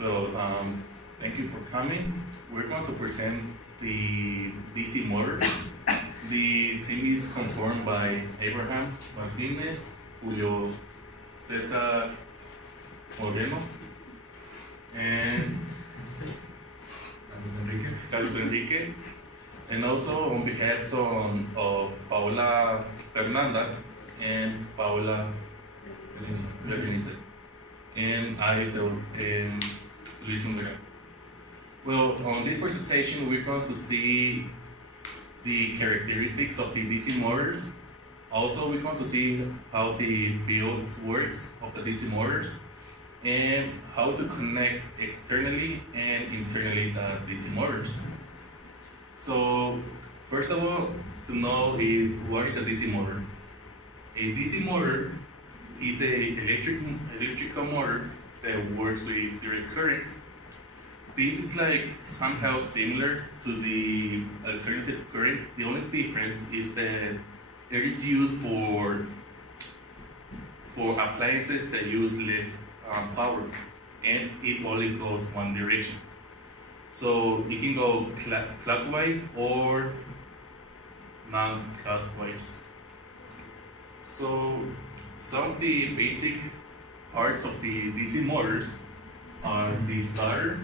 Well, thank you for coming. We're going to present the DC motor. The team is conformed by Abraham Martinez, Julio, Cesar, Moreno, and Carlos Enrique. And also on behalf of Paola Fernanda and Paola Berenice. And Luis Unguera. Well, on this presentation, we're going to see the characteristics of the DC motors. Also, we're going to see how the fields works of the DC motors and how to connect externally and internally the DC motors. So, first of all, to know is what is a DC motor. A DC motor is an electrical motor that works with direct current. This is like somehow similar to the alternative current. The only difference is that it is used for appliances that use less power, and it only goes one direction. So it can go clockwise or non-clockwise. So some of the basic parts of the DC motors are the starter,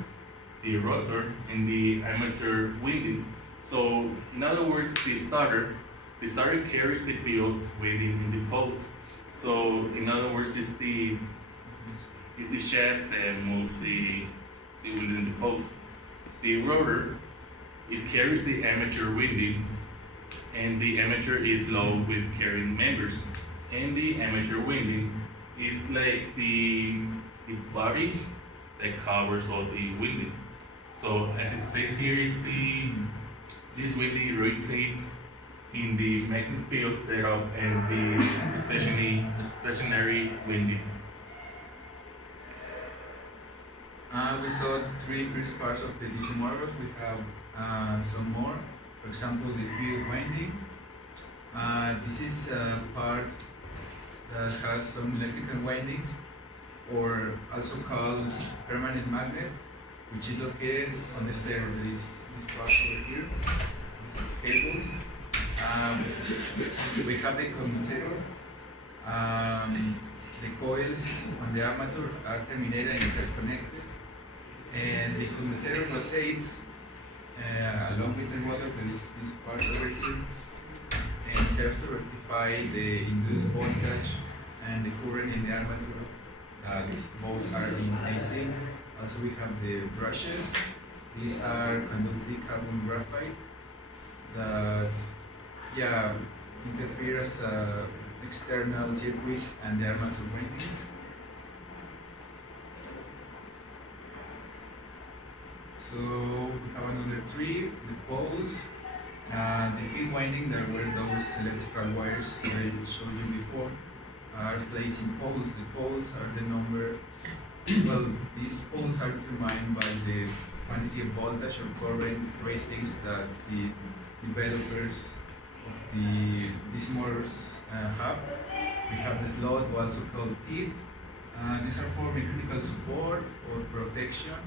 the rotor, and the armature winding. So in other words, the starter carries the fields waiting in the post. So in other words, it's the shaft that moves the winding in the post. The rotor, it carries the armature winding, and the armature is low with carrying members. And the armature winding is like the body that covers all the winding. So as it says here, is this winding rotates in the magnetic field setup and the stationary winding. We saw three first parts of the DC motors. We have some more. For example, the field winding. This is a part that has some electrical windings, or also called permanent magnet, which is located on the stator. This part over here, these cables. We have the commutator. The coils on the armature are terminated and interconnected, and the commutator rotates along with the rotor. There is this part over here, and serves to rectify the induced voltage and the current in the armature. Both are in AC. Also, we have the brushes. These are conductive carbon graphite that interfere as external circuit and the armature winding. So we have another three, the poles. The field winding, that were those electrical wires I showed you before, are placed in poles. The poles are the number, well, these poles are determined by the quantity of voltage or current ratings that the developers of these motors have. We have the slots, also called teeth. These are for mechanical support or protection.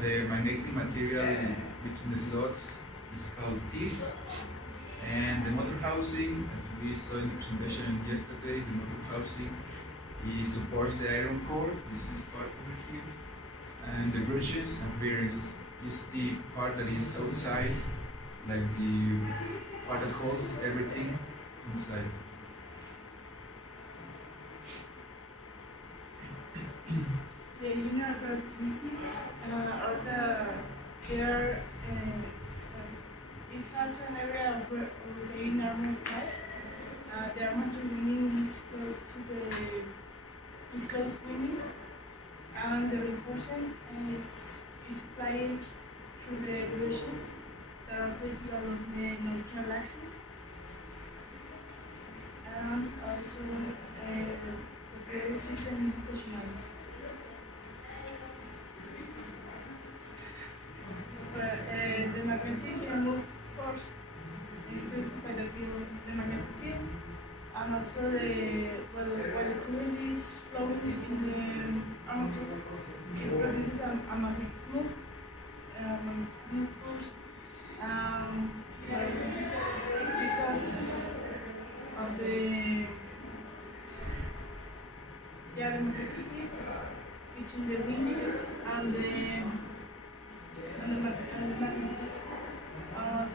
The magnetic material between the slots is called teeth. And the motor housing, as we saw in the presentation yesterday, the motor housing supports the iron core. This is part over here. And the brushes and bearings is the part that is outside, like the part that holds everything inside. The general characteristics it has an area of rotating armor type. The armature winding is close to winding, and the reinforcement is applied through the brushes that are placed along the neutral axis, and also the field system is stationary. The magnetic move force is caused by the magnetic field, and also while the fluid is flowing in the armature a magnetic force. Well, this is because of the magnetic field between the winding and the magnets. Well, as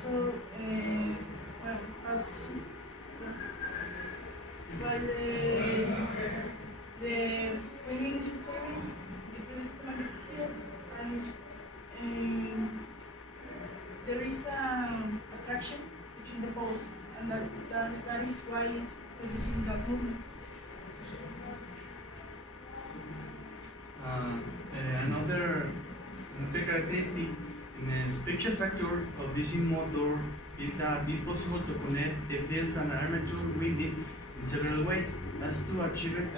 while the winding is rotating, it releases the magnetic field, and there is attraction between the poles, and that is why it's producing that movement. Another characteristic in the special factor of DC motor is that it's possible to connect the fields and armature winding in several ways. That's to achieve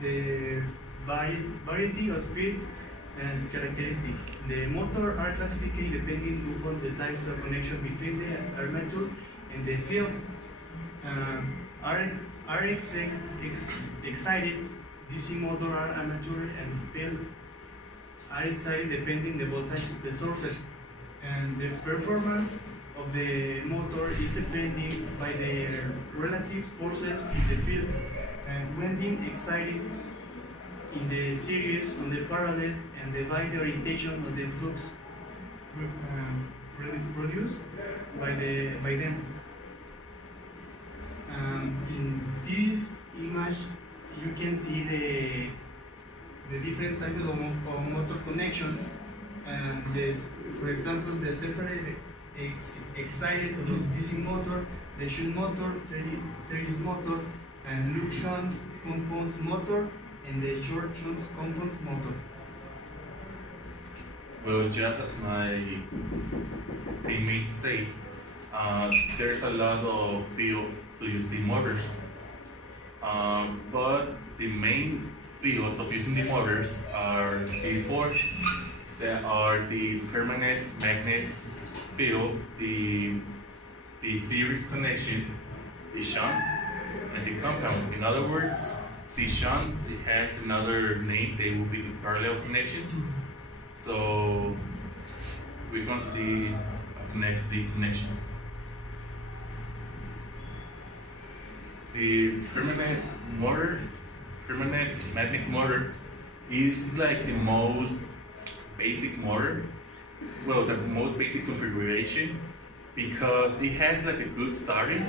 the variety of speed and characteristic. The motor are classified depending upon the types of connection between the armature and the field. Are excited DC motor are armature and field are excited depending the voltage of the sources, and the performance of the motor is depending by the relative forces in the fields, and winding excited in the series on the parallel and by the orientation of the flux produced by them. In this image, you can see the different types of motor connection, and this, for example, the separate excited DC motor, the shunt motor, series motor, and loop shunt compounds motor, and the short shunt compounds motor. Well, just as my teammates say, there's a lot of fields to use the motors, but the main fields of using the motors are these four. There are the permanent magnet field, the series connection, the shunts, and the compound. In other words, the shunts, it has another name, they will be the parallel connection. So we're going to see next the connections. The permanent magnet motor is like the most basic motor, well, the most basic configuration, because it has like a good starting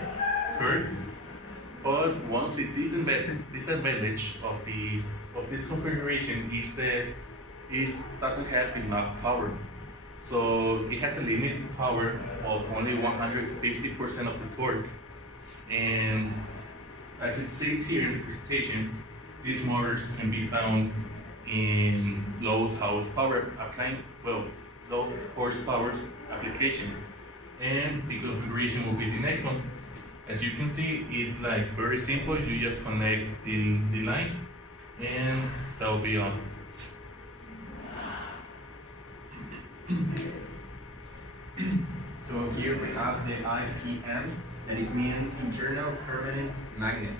curve, but one of the disadvantage of this configuration is that it doesn't have enough power. So it has a limited power of only 150% of the torque, and as it says here in the presentation, these motors can be found in low horsepower application, and the configuration will be the next one. As you can see, it's like very simple. You just connect the line, and that will be on. So here we have the IPM, and it means internal permanent magnet.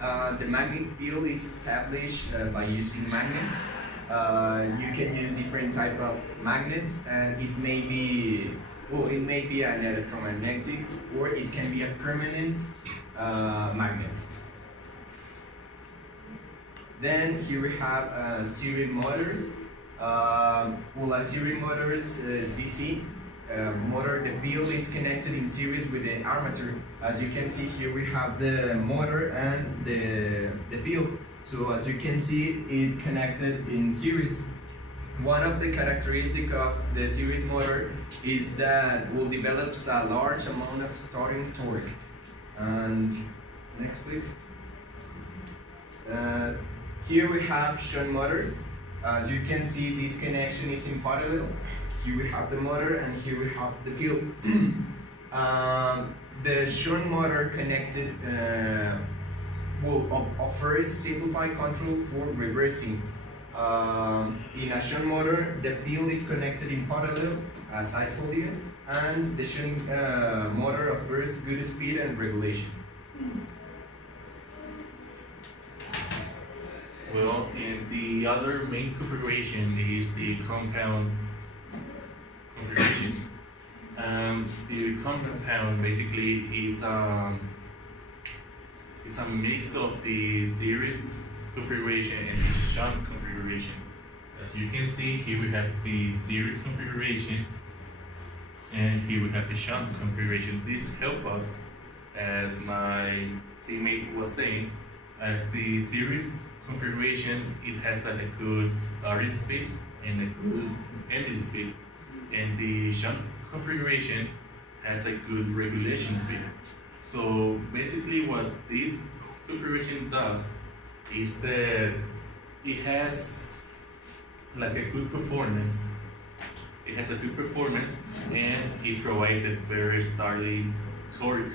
The magnet field is established by using magnet. You can use different type of magnets, and it may be an electromagnetic, or it can be a permanent magnet. Then here we have series motors. A series motors DC motor, the field is connected in series with the armature. As you can see here, we have the motor and the field. So as you can see, it connected in series. One of the characteristics of the series motor is that will develops a large amount of starting torque. And next, please. Here we have shunt motors. As you can see, this connection is in parallel. Here we have the motor, and here we have the field. The shunt motor connected will offers simplified control for reversing. In a shunt motor, the field is connected in parallel, as I told you, and the shunt motor offers good speed and regulation. Well, and the other main configuration is the compound configuration. The compound basically is a mix of the series configuration and the shunt configuration. As you can see, here we have the series configuration, and here we have the shunt configuration. This helps us, as my teammate was saying, as the series configuration, it has like a good starting speed and a good ending speed, and the shunt configuration has a good regulation speed. So basically what this configuration does is that it has like a good performance. It has a good performance, and it provides a very starting torque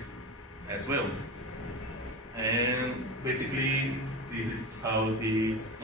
as well. And basically this is how this